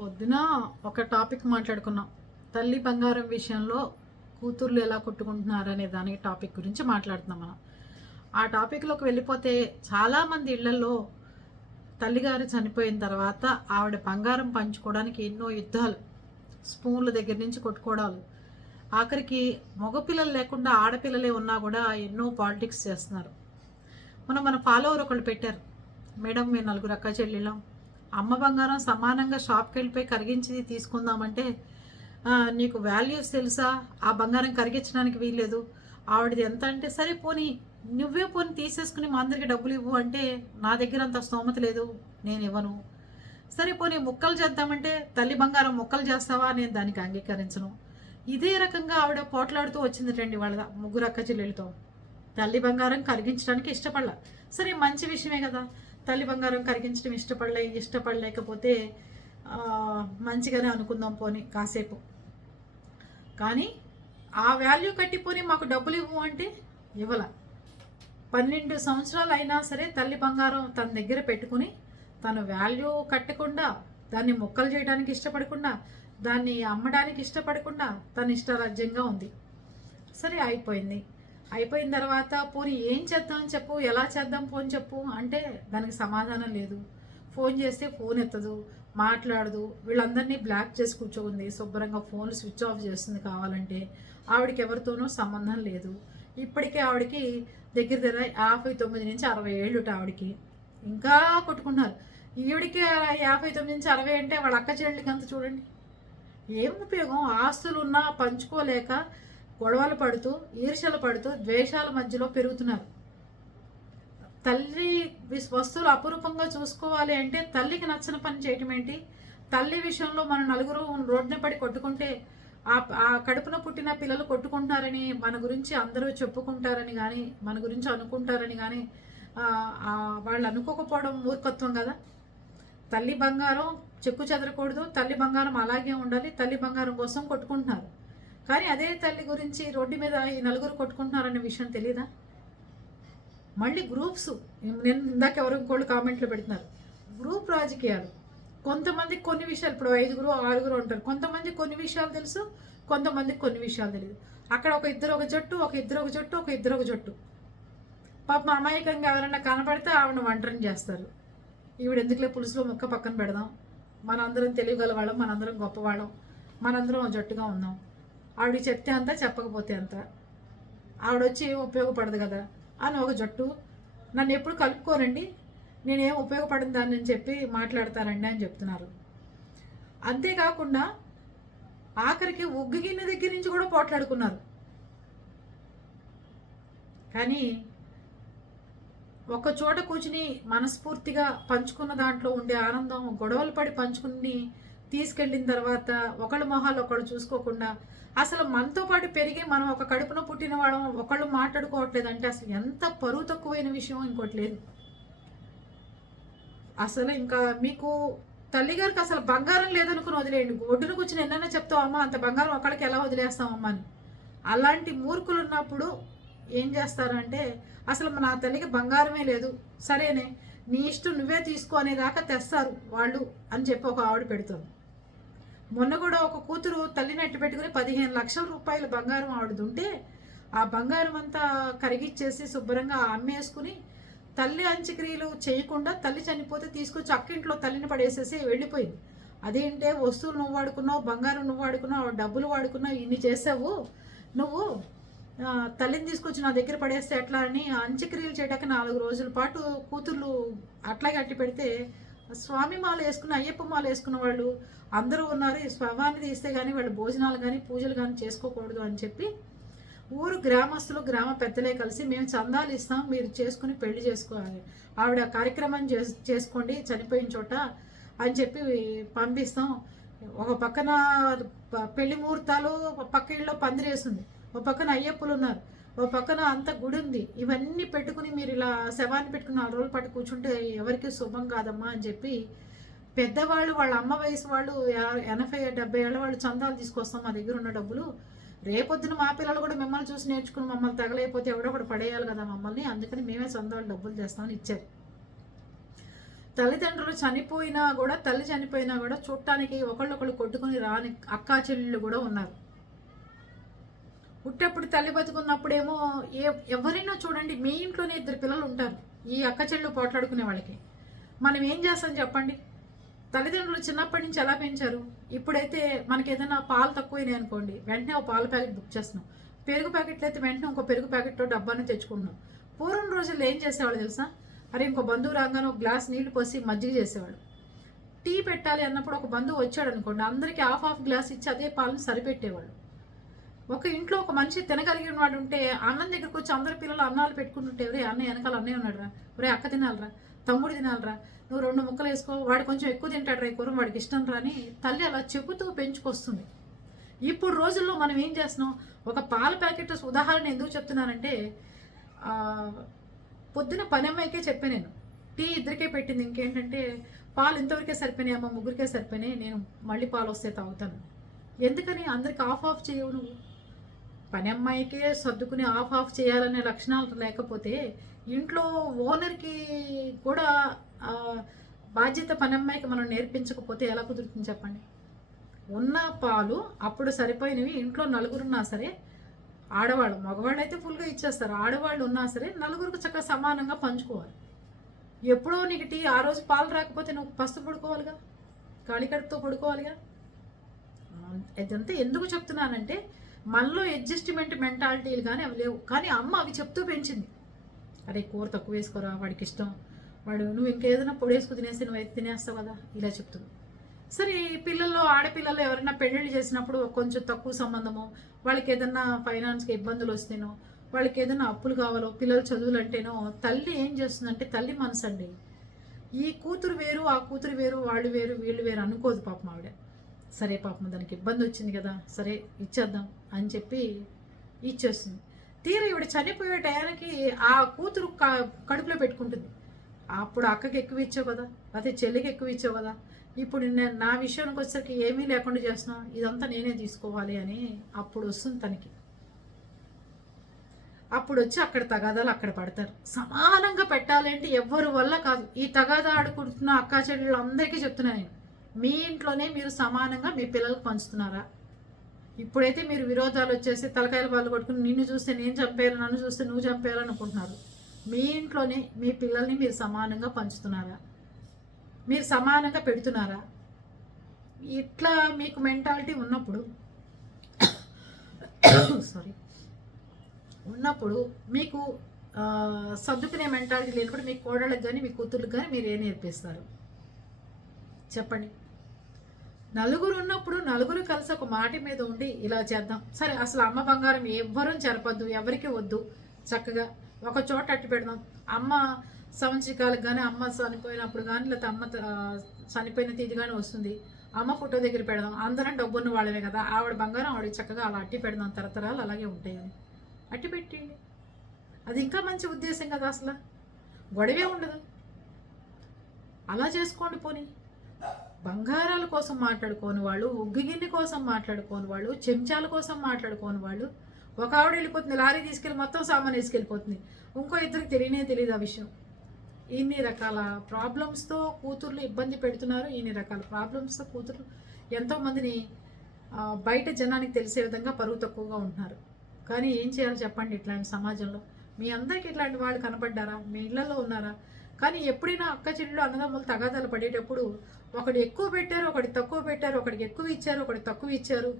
పొద్దున ఒక టాపిక్ మాట్లాడుకున్నాం. తల్లి బంగారం విషయంలో కూతుర్లు ఎలా కొట్టుకుంటున్నారు అనే దాని టాపిక్ గురించి మాట్లాడుతున్నాం మనం. ఆ టాపిక్లోకి వెళ్ళిపోతే చాలామంది ఇళ్ళలో తల్లిగారు చనిపోయిన తర్వాత ఆవిడ బంగారం పంచుకోవడానికి ఎన్నో యుద్ధాలు స్పూన్ల దగ్గర నుంచి కొట్టుకోవడాలు. ఆఖరికి మగపిల్లలు లేకుండా ఆడపిల్లలే ఉన్నా కూడా ఎన్నో పాలిటిక్స్ చేస్తున్నారు. మనం మన ఫాలోవర్ ఒకళ్ళు పెట్టారు. మేడం మేము నలుగురు అక్క చెల్లెళ్ళం. అమ్మ బంగారం సమానంగా షాప్కి వెళ్ళిపోయి కరిగించి తీసుకుందామంటే నీకు వాల్యూస్ తెలుసా? ఆ బంగారం కరిగించడానికి వీల్లేదు. ఆవిడది ఎంత అంటే సరే పోనీ నువ్వే పోనీ తీసేసుకుని మా అందరికి డబ్బులు ఇవ్వు అంటే నా దగ్గర అంత స్తోమత లేదు నేను ఇవ్వను. సరే పోనీ ముక్కలు చేద్దామంటే తల్లి బంగారం ముక్కలు చేస్తావా? నేను దానికి అంగీకరించను. ఇదే రకంగా ఆవిడ పోట్లాడుతూ వచ్చింది రండి వాళ్ళ ముగ్గురు అక్క చెల్లెలతో. తల్లి బంగారం కరిగించడానికి ఇష్టపడాల. సరే మంచి విషయమే కదా. తల్లి బంగారం కరిగించడం ఇష్టపడలే ఇష్టపడలేకపోతే మంచిగానే అనుకుందాం పోని కాసేపు. కానీ ఆ వాల్యూ కట్టిపోని మాకు డబ్బులు ఇవ్వు అంటే ఇవ్వల. పన్నెండు సంవత్సరాలు అయినా సరే తల్లి బంగారం తన దగ్గర పెట్టుకుని తను వాల్యూ కట్టకుండా దాన్ని మొక్కలు చేయడానికి ఇష్టపడకుండా దాన్ని అమ్మడానికి ఇష్టపడకుండా తన ఇష్టరాజ్యంగా ఉంది. సరే అయిపోయింది. అయిపోయిన తర్వాత పోనీ ఏం చేద్దాం చెప్పు ఎలా చేద్దాం ఫోన్ చెప్పు అంటే దానికి సమాధానం లేదు. ఫోన్ చేస్తే ఫోన్ ఎత్తదు మాట్లాడదు. వీళ్ళందరినీ బ్లాక్ చేసి కూర్చోంది శుభ్రంగా ఫోన్ స్విచ్ ఆఫ్ చేస్తుంది కావాలంటే ఆవిడకి ఎవరితోనూ సంబంధం లేదు. ఇప్పటికే ఆవిడకి దగ్గర దగ్గర యాభై తొమ్మిది నుంచి అరవై ఏళ్ళు ఆవిడకి. ఇంకా కొట్టుకున్నారు ఈవిడికి యాభై తొమ్మిది నుంచి అరవై అంటే వాళ్ళ అక్క చెల్లెళ్ళకి అంత చూడండి. ఏం ఉపయోగం? ఆస్తులు ఉన్నా పంచుకోలేక గొడవలు పడుతూ ఈర్షలు పడుతూ ద్వేషాల మధ్యలో పెరుగుతున్నారు. తల్లి వస్తువులు అపురూపంగా చూసుకోవాలి అంటే తల్లికి నచ్చని పని చేయటం ఏంటి? తల్లి విషయంలో మన నలుగురు రోడ్డున పడి కొట్టుకుంటే ఆ ఆ కడుపున పుట్టిన పిల్లలు కొట్టుకుంటున్నారని మన గురించి అందరూ చెప్పుకుంటారని కానీ మన గురించి అనుకుంటారని కానీ వాళ్ళు అనుకోకపోవడం మూర్ఖత్వం కదా. తల్లి బంగారం చెక్కు చెదరకూడదు తల్లి బంగారం అలాగే ఉండాలి తల్లి బంగారం కోసం కొట్టుకుంటున్నారు. కానీ అదే తల్లి గురించి రోడ్డు మీద ఈ నలుగురు కొట్టుకుంటున్నారనే విషయం తెలియదా మళ్ళీ గ్రూప్స్ నేను ఇందాక ఎవరు ఇంకోళ్ళు కామెంట్లు పెడుతున్నారు. గ్రూప్ రాజకీయాలు. కొంతమందికి కొన్ని విషయాలు ఇప్పుడు ఐదుగురు ఆరుగురు ఉంటారు కొంతమంది కొన్ని విషయాలు తెలుసు కొంతమందికి కొన్ని విషయాలు తెలియదు అక్కడ ఒక ఇద్దరు ఒక జట్టు ఒక ఇద్దరు ఒక జట్టు ఒక ఇద్దరు ఒక జట్టు. పాపం అమాయకంగా ఎవరైనా కనపడితే ఆవిడ వంటని చేస్తారు. ఈవిడ ఎందుకులే పులుసులో ముక్క పక్కన పెడదాం. మనందరం తెలియగల వాళ్ళం మనందరం గొప్పవాళ్ళం మనందరం జట్టుగా ఉందాం ఆవిడ చెప్తే అంత చెప్పకపోతే అంత. ఆవిడ వచ్చి ఉపయోగపడదు కదా అని ఒక జట్టు. నన్ను ఎప్పుడు కలుపుకోరండి. నేనేం ఉపయోగపడిన దాన్ని అని చెప్పి మాట్లాడతారండి అని చెప్తున్నారు. అంతేకాకుండా ఆఖరికి ఉగ్గు గిన్నె దగ్గర నుంచి కూడా పోట్లాడుకున్నారు. కానీ ఒక చోట కూర్చుని మనస్ఫూర్తిగా పంచుకున్న దాంట్లో ఉండే ఆనందం గొడవలు పడి పంచుకుని తీసుకెళ్ళిన తర్వాత ఒకళ్ళ మొహాలు ఒకళ్ళు చూసుకోకుండా అసలు మనతో పాటు పెరిగి మనం ఒక కడుపున పుట్టిన వాళ్ళం ఒకళ్ళు మాట్లాడుకోవట్లేదు అంటే అసలు ఎంత పరువు తక్కువైన విషయం ఇంకోటి లేదు. అసలు ఇంకా మీకు తల్లిగారికి అసలు బంగారం లేదనుకుని వదిలేయండి. ఒడ్డున కూర్చుని ఎన్నైనా చెప్తావు అమ్మ అంత బంగారం ఒకళ్ళకి ఎలా వదిలేస్తామమ్మా అని. అలాంటి మూర్ఖులు ఉన్నప్పుడు ఏం చేస్తారంటే అసలు నా తల్లికి బంగారమే లేదు సరేనే నీ ఇష్టం నువ్వే తీసుకో అనేదాకా తెస్తారు వాళ్ళు అని చెప్పి ఒక ఆవిడ పెడుతుంది. మొన్న కూడా ఒక కూతురు తల్లిని అట్టు పెట్టుకుని పదిహేను లక్షల రూపాయల బంగారం ఆడుతుంటే ఆ బంగారం అంతా కరిగిచ్చేసి శుభ్రంగా అమ్మేసుకుని తల్లి అంత్యక్రియలు చేయకుండా తల్లి చనిపోతే తీసుకొచ్చి అక్కింట్లో తల్లిని పడేసేసి వెళ్ళిపోయింది. అదేంటే వస్తువులు నువ్వు వాడుకున్నావు బంగారం నువ్వు వాడుకున్నావు డబ్బులు వాడుకున్నావు ఇన్ని చేసావు. నువ్వు తల్లిని తీసుకొచ్చి నా దగ్గర పడేస్తే ఎట్లా అని అంత్యక్రియలు చేయడానికి నాలుగు రోజుల పాటు కూతుర్లు అట్లాగే అట్టి పెడితే స్వామి మాల వేసుకున్న అయ్యప్ప మాల వేసుకున్న వాళ్ళు అందరూ ఉన్నారు. ఈ స్వభాన్ని తీస్తే కానీ వాళ్ళు భోజనాలు కానీ పూజలు కానీ చేసుకోకూడదు అని చెప్పి ఊరు గ్రామస్తులు గ్రామ పెద్దలే కలిసి మేము చందాలు ఇస్తాం మీరు చేసుకుని పెళ్ళి చేసుకోవాలి. ఆవిడ కార్యక్రమం చేస్ చేసుకోండి చనిపోయిన చోట అని చెప్పి పంపిస్తాం. ఒక పక్కన పెళ్ళి ముహూర్తాలు పక్క ఇళ్ళలో పందిరేసింది. ఒక పక్కన అయ్యప్పులు ఉన్నారు. ఓ పక్కన అంత గుడి ఉంది. ఇవన్నీ పెట్టుకుని మీరు ఇలా శవాన్ని పెట్టుకుని నాలుగు రోజులు పాటు కూర్చుంటే ఎవరికి శుభం కాదమ్మా అని చెప్పి పెద్దవాళ్ళు వాళ్ళ అమ్మ వయసు వాళ్ళు ఎనభై డెబ్బై ఏళ్ళ వాళ్ళు చందాలు తీసుకొస్తాం మా దగ్గర ఉన్న డబ్బులు. రేపొద్దున మా పిల్లలు కూడా మిమ్మల్ని చూసి నేర్చుకుని మమ్మల్ని తగలేకపోతే ఎవడో ఒకటి పడేయాలి కదా మమ్మల్ని. అందుకని మేమే చందాలు డబ్బులు తెస్తామని ఇచ్చారు. తల్లిదండ్రులు చనిపోయినా కూడా తల్లి చనిపోయినా కూడా చూడటానికి ఒకళ్ళొకళ్ళు కొట్టుకుని రాని అక్కా చెల్లెళ్ళు కూడా ఉన్నారు. పుట్టేప్పుడు తల్లి బతుకున్నప్పుడేమో ఏ ఎవరైనా చూడండి మీ ఇంట్లోనే ఇద్దరు పిల్లలు ఉంటారు ఈ అక్క చెల్లెలు పోట్లాడుకునే వాళ్ళకి. మనం ఏం చేస్తాం చెప్పండి? తల్లిదండ్రులు చిన్నప్పటి నుంచి ఎలా పెంచారు? ఇప్పుడైతే మనకి ఏదైనా పాలు తక్కువైనాయి అనుకోండి వెంటనే ఒక పాల ప్యాకెట్ బుక్ చేస్తున్నాం. పెరుగు ప్యాకెట్లు అయితే వెంటనే ఇంకో పెరుగు ప్యాకెట్ డబ్బాను తెచ్చుకుంటున్నాం. పూర్వం రోజుల్లో ఏం చేసేవాళ్ళు తెలుసా? అరే ఇంకో బంధువు రాగానే ఒక గ్లాస్ నీళ్ళు పోసి మజ్జిగ చేసేవాడు టీ పెట్టాలి అన్నప్పుడు ఒక బంధువు వచ్చాడు అనుకోండి అందరికీ హాఫ్ హాఫ్ గ్లాస్ ఇచ్చి అదే పాలను సరిపెట్టేవాళ్ళు. ఒక ఇంట్లో ఒక మనిషి తినగలిగిన వాడు ఉంటే అన్నం దగ్గరకు వచ్చి అందరి పిల్లలు అన్నాలు పెట్టుకుంటుంటే ఎవరే అన్నయ్య వెనకాల అన్నయ్య ఉన్నాడు రా ఒరే అక్క తినాలరా. తమ్ముడు తినాలరా. నువ్వు రెండు ముక్కలు వేసుకో. వాడు కొంచెం ఎక్కువ తింటాడు రా ఈ కూర వాడికి ఇష్టం రా అని తల్లి అలా చెబుతూ పెంచుకొస్తుంది. ఇప్పుడు రోజుల్లో మనం ఏం చేస్తున్నాం? ఒక పాల ప్యాకెట్ ఉదాహరణ ఎందుకు చెప్తున్నానంటే పొద్దున పని అమ్మాయికే చెప్పాను నేను. టీ ఇద్దరికే పెట్టింది. ఇంకేంటంటే పాలు ఇంతవరకే సరిపోయినాయి అమ్మ ముగ్గురికే సరిపోయినాయి. నేను మళ్ళీ పాలు వస్తే తాగుతాను. ఎందుకని? అందరికి ఆఫ్ ఆఫ్ చేయవు నువ్వు. పని అమ్మాయికే సర్దుకుని ఆఫ్ ఆఫ్ చేయాలనే లక్షణాలు లేకపోతే ఇంట్లో ఓనర్కి కూడా బాధ్యత పని అమ్మాయికి మనం నేర్పించకపోతే ఎలా కుదురుతుంది చెప్పండి? ఉన్న పాలు అప్పుడు సరిపోయినవి ఇంట్లో నలుగురున్నా సరే ఆడవాళ్ళు మగవాళ్ళు అయితే ఫుల్గా ఇచ్చేస్తారు. ఆడవాళ్ళు ఉన్నా సరే నలుగురికి చక్కగా సమానంగా పంచుకోవాలి. ఎప్పుడో నీకు టీ ఆ రోజు పాలు రాకపోతే నువ్వు పస్తు పడుకోవాలిగా? కాళికడుపుతో పడుకోవాలిగా? ఇదంతా ఎందుకు చెప్తున్నానంటే మనలో అడ్జస్ట్మెంట్ మెంటాలిటీలు కానీ అవి లేవు. కానీ అమ్మ అవి చెప్తూ పెంచింది. అరే కూర తక్కువ వేసుకోరా వాడికి ఇష్టం. వాడు నువ్వు ఇంకేదైనా పొడేసుకు తినేసి నువ్వు అయితే తినేస్తావు కదా ఇలా చెప్తుంది. సరే ఈ పిల్లల్లో ఆడపిల్లలు ఎవరైనా పెళ్ళిళ్ళు చేసినప్పుడు కొంచెం తక్కువ సంబంధము వాళ్ళకి ఏదైనా ఫైనాన్స్కి ఇబ్బందులు వస్తేనో వాళ్ళకి ఏదైనా అప్పులు కావాలో పిల్లలు చదువులు అంటేనో తల్లి ఏం చేస్తుందంటే తల్లి మనసు అండి ఈ కూతురు వేరు ఆ కూతురు వేరు వాళ్ళు వేరు వీళ్ళు వేరు అనుకోదు పాపం ఆవిడ. సరే పాపం దానికి ఇబ్బంది వచ్చింది కదా సరే ఇచ్చేద్దాం అని చెప్పి ఇచ్చేస్తుంది. తీరా ఇవిడ చనిపోయే టయానికి ఆ కూతురు క- కడుపులో పెట్టుకుంటుంది. అప్పుడు అక్కకి ఎక్కువ ఇచ్చావు కదా లేకపోతే చెల్లికి ఎక్కువ ఇచ్చావు కదా ఇప్పుడు నేను నా విషయానికి వచ్చేసరికి ఏమీ లేకుండా చేస్తున్నావు ఇదంతా నేనే తీసుకోవాలి అని అప్పుడు వస్తుంది తనకి. అప్పుడు వచ్చి అక్కడ తగాదాలు అక్కడ పడతారు. సమానంగా పెట్టాలంటే ఎవ్వరి వల్ల కాదు. ఈ తగాదా ఆడుకుంటున్న అక్కా చెల్లెళ్ళు అందరికీ చెప్తున్నాను నేను. మీ ఇంట్లోనే మీరు సమానంగా మీ పిల్లలకు పంచుతున్నారా? ఇప్పుడైతే మీరు విరోధాలు వచ్చేసి తలకాయల పాలు కొట్టుకుని నిన్ను చూస్తే నేను చంపేయాలి నన్ను చూస్తే నువ్వు చంపేయాలి అనుకుంటున్నారు. మీ ఇంట్లోనే మీ పిల్లల్ని మీరు సమానంగా పంచుతున్నారా? మీరు సమానంగా పెడుతున్నారా? ఇట్లా మీకు మెంటాలిటీ ఉన్నప్పుడు సారీ ఉన్నప్పుడు మీకు సర్దుకునే మెంటాలిటీ లేనప్పుడు మీ కోడళ్ళకి కానీ మీ కూతుర్లకు కానీ మీరు ఏం నేర్పిస్తారు? చెప్పండి. నలుగురు ఉన్నప్పుడు నలుగురు కలిసి ఒక మాట మీద ఉండి ఇలా చేద్దాం. సరే అసలు అమ్మ బంగారం ఎవ్వరూ చెరపద్దు ఎవరికి వద్దు. చక్కగా ఒక చోట అట్టి పెడదాం. అమ్మ సంవత్సరాలకు కానీ అమ్మ చనిపోయినప్పుడు కానీ లేకపోతే అమ్మ చనిపోయిన తీది కానీ వస్తుంది. అమ్మ ఫోటో దగ్గర పెడదాం. అందరం డబ్బున్న వాళ్ళమే కదా. ఆవిడ బంగారం ఆవిడ చక్కగా అలా అట్టి పెడదాం. తరతరాలు అలాగే ఉంటాయని. అట్టి పెట్టేయండి. అది ఇంకా మంచి ఉద్దేశం కదా అసలు. గొడవే ఉండదు. అలా చేసుకోండి పోనీ. బంగారాల కోసం మాట్లాడుకోని వాళ్ళు ఉగ్గిగిన్ని కోసం మాట్లాడుకోని వాళ్ళు చెంచాల కోసం మాట్లాడుకోని వాళ్ళు ఒక ఆవిడ వెళ్ళిపోతుంది లారీ తీసుకెళ్ళి మొత్తం సామాన్ వేసుకెళ్ళిపోతుంది. ఇంకో ఇద్దరికి తెలియనే తెలియదు ఆ విషయం. ఇన్ని రకాల ప్రాబ్లమ్స్తో కూతుర్లు ఇబ్బంది పెడుతున్నారు ఇన్ని రకాల ప్రాబ్లమ్స్తో కూతుర్లు ఎంతోమందిని బయట జనానికి తెలిసే విధంగా పరువు తక్కువగా ఉంటున్నారు. కానీ ఏం చేయాలో చెప్పండి ఇట్లాంటి సమాజంలో. మీ అందరికి ఇట్లాంటి వాళ్ళు కనపడ్డారా? మీ ఇళ్ళలో ఉన్నారా? కానీ ఎప్పుడైనా అక్క చెల్లెలు అన్నదమ్ములు తగాదాలు పడేటప్పుడు ఒకడు ఎక్కువ పెట్టారు ఒకటి తక్కువ పెట్టారు ఒకడికి ఎక్కువ ఇచ్చారు ఒకటి తక్కువ ఇచ్చారు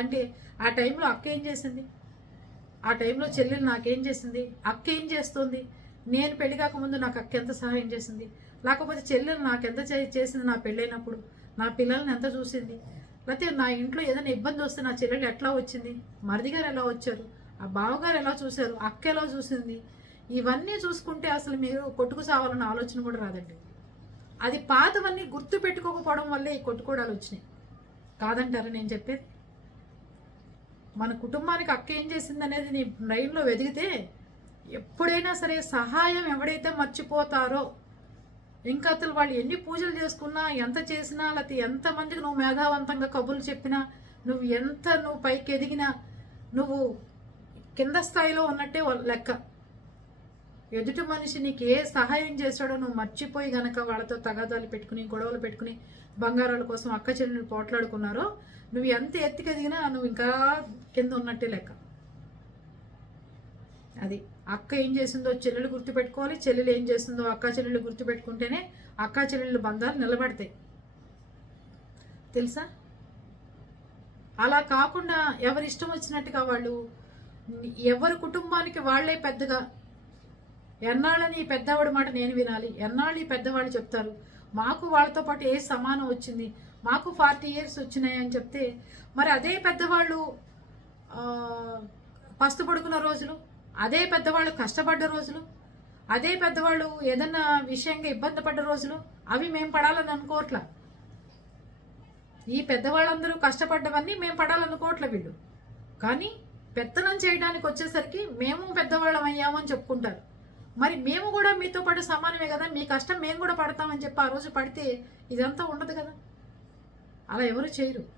అంటే ఆ టైంలో అక్క ఏం చేసింది? ఆ టైంలో చెల్లెలు నాకేం చేసింది? అక్క ఏం చేస్తుంది? నేను పెళ్ళి కాకముందు నాకు అక్క ఎంత సహాయం చేసింది? లేకపోతే చెల్లెలు నాకు ఎంత చేసింది నా పెళ్ళైనప్పుడు? నా పిల్లల్ని ఎంత చూసింది? లేకపోతే నా ఇంట్లో ఏదైనా ఇబ్బంది వస్తే నా చెల్లెలు ఎట్లా వచ్చింది? మరిది గారు ఎలా వచ్చారు? ఆ బావగారు ఎలా చూశారు? అక్క ఎలా చూసింది? ఇవన్నీ చూసుకుంటే అసలు మీరు కొట్టుకు సావాలన్న ఆలోచన కూడా రాదండి. అది పాతవన్నీ గుర్తు పెట్టుకోకపోవడం వల్లే ఈ కొట్టుకోడాలు వచ్చినాయి. కాదంటారా నేను చెప్పేది? మన కుటుంబానికి అక్క ఏం చేసింది అనేది నీ బ్రెయిన్లో వెదిగితే ఎప్పుడైనా సరే సహాయం ఎవడైతే మర్చిపోతారో ఇంకా అసలు వాళ్ళు ఎన్ని పూజలు చేసుకున్నా ఎంత చేసినా లేకపోతే ఎంతమందికి నువ్వు మేధావంతంగా కబుర్లు చెప్పినా నువ్వు ఎంత నువ్వు పైకి ఎదిగినా నువ్వు కింద స్థాయిలో ఉన్నట్టే లెక్క. ఎదుటి మనిషి నీకు ఏ సహాయం చేశాడో నువ్వు మర్చిపోయి గనక వాళ్ళతో తగాదాలు పెట్టుకుని గొడవలు పెట్టుకుని బంగారాల కోసం అక్క చెల్లెలు పోట్లాడుకున్నారో నువ్వు ఎంత ఎత్తికెదిగినా నువ్వు ఇంకా కింద ఉన్నట్టే లెక్క. అది అక్క ఏం చేసిందో చెల్లెలు గుర్తుపెట్టుకోవాలి చెల్లెలు ఏం చేసిందో అక్క చెల్లెలు గుర్తుపెట్టుకుంటేనే అక్క చెల్లెలు బంధాలు నిలబడతాయి. తెలుసా? అలా కాకుండా ఎవరి ఇష్టం వచ్చినట్టుగా వాళ్ళు ఎవరి కుటుంబానికి వాళ్ళే పెద్దగా ఎన్నాళ్ళని ఈ పెద్దవాడి మాట నేను వినాలి? ఎన్నాళ్ళు ఈ పెద్దవాళ్ళు చెప్తారు? మాకు వాళ్ళతో పాటు ఏ సమానం వచ్చింది? మాకు ఫార్టీ ఇయర్స్ వచ్చినాయని చెప్తే మరి అదే పెద్దవాళ్ళు పస్తు పడుకున్న రోజులు అదే పెద్దవాళ్ళు కష్టపడ్డ రోజులు అదే పెద్దవాళ్ళు ఏదన్నా విషయంగా ఇబ్బంది పడ్డ రోజులు అవి మేము పడాలని అనుకోవట్లా ఈ పెద్దవాళ్ళందరూ కష్టపడ్డవన్నీ మేము పడాలనుకోవట్లే వీళ్ళు. కానీ పెత్తనం చేయడానికి వచ్చేసరికి మేము పెద్దవాళ్ళం అయ్యామని చెప్పుకుంటారు. మరి మేము కూడా మీతో పాటు సమానమే కదా? మీ కష్టం మేము కూడా పడతామని చెప్పి ఆ రోజు పడితే ఇదంతా ఉండదు కదా? అలా ఎవరు చేయరు.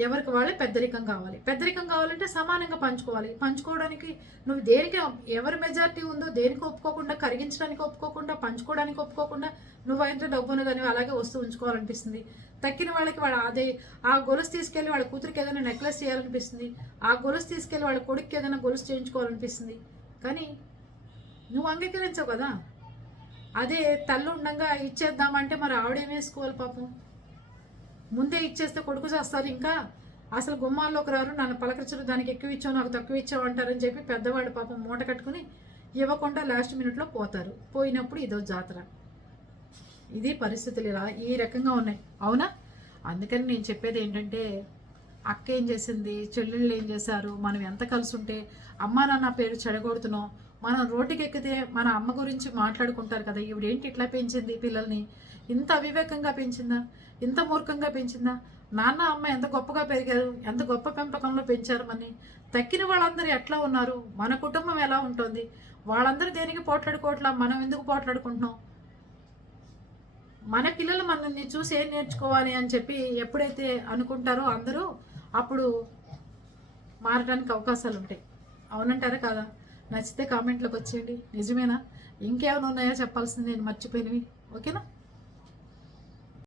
ఎవరికి వాళ్ళే పెద్దరికం కావాలి. పెద్దరికం కావాలంటే సమానంగా పంచుకోవాలి. పంచుకోవడానికి నువ్వు దేనికి ఎవరి మెజారిటీ ఉందో దేనికి ఒప్పుకోకుండా కరిగించడానికి ఒప్పుకోకుండా పంచుకోవడానికి ఒప్పుకోకుండా నువ్వు డబ్బు ఉన్నదని అలాగే వస్తూ ఉంచుకోవాలనిపిస్తుంది. తక్కిన వాళ్ళకి వాళ్ళ అదే ఆ గొలుసు తీసుకెళ్ళి వాళ్ళ కూతురికి ఏదైనా నెక్లెస్ చేయాలనిపిస్తుంది. ఆ గొలుసు తీసుకెళ్ళి వాళ్ళ కొడుక్కి ఏదైనా గొలుసు చేయించుకోవాలనిపిస్తుంది. కానీ నువ్వు అంగీకరించవు కదా? అదే తల్లి ఉండగా ఇచ్చేద్దామంటే మరి ఆవిడేం వేసుకోవాలి పాపం? ముందే ఇచ్చేస్తే కొడుకు చేస్తారు ఇంకా? అసలు గుమ్మాల్లోకి రారు నన్ను పలకరించరు దానికి ఎక్కువ ఇచ్చావు నాకు తక్కువ ఇచ్చావు అంటారని చెప్పి పెద్దవాడు పాపం మూట కట్టుకుని ఇవ్వకుండా లాస్ట్ మినిట్లో పోతారు. పోయినప్పుడు ఇదో జాతర. ఇది పరిస్థితులు ఇలా ఈ రకంగా ఉన్నాయి. అవునా? అందుకని నేను చెప్పేది ఏంటంటే అక్క ఏం చేసింది? చెల్లెళ్ళు ఏం చేశారు? మనం ఎంత కలిసి ఉంటే అమ్మ నాన్న పేరు చెడగొడుతున్నాం మనం రోడ్డుకి ఎక్కితే మన అమ్మ గురించి మాట్లాడుకుంటారు కదా ఈవిడేంటి ఇట్లా పెంచింది పిల్లల్ని? ఇంత అవివేకంగా పెంచిందా? ఇంత మూర్ఖంగా పెంచిందా? నాన్న అమ్మ ఎంత గొప్పగా పెరిగారు ఎంత గొప్ప పెంపకంలో పెంచారు మని తక్కిన వాళ్ళందరూ ఎట్లా ఉన్నారు? మన కుటుంబం ఎలా ఉంటుంది? వాళ్ళందరూ దేనికి పోట్లాడుకోవట్లా? మనం ఎందుకు పోట్లాడుకుంటున్నాం? మన పిల్లలు మనల్ని చూసి ఏం నేర్చుకోవాలి అని చెప్పి ఎప్పుడైతే అనుకుంటారో అందరూ అప్పుడు మారడానికి అవకాశాలు ఉంటాయి అవునంటారా కదా? నచ్చితే కామెంట్లోకి వచ్చేయండి. నిజమేనా? ఇంకేమైనా ఉన్నాయా చెప్పాల్సింది? నేను మర్చిపోయినవి. ఓకేనా?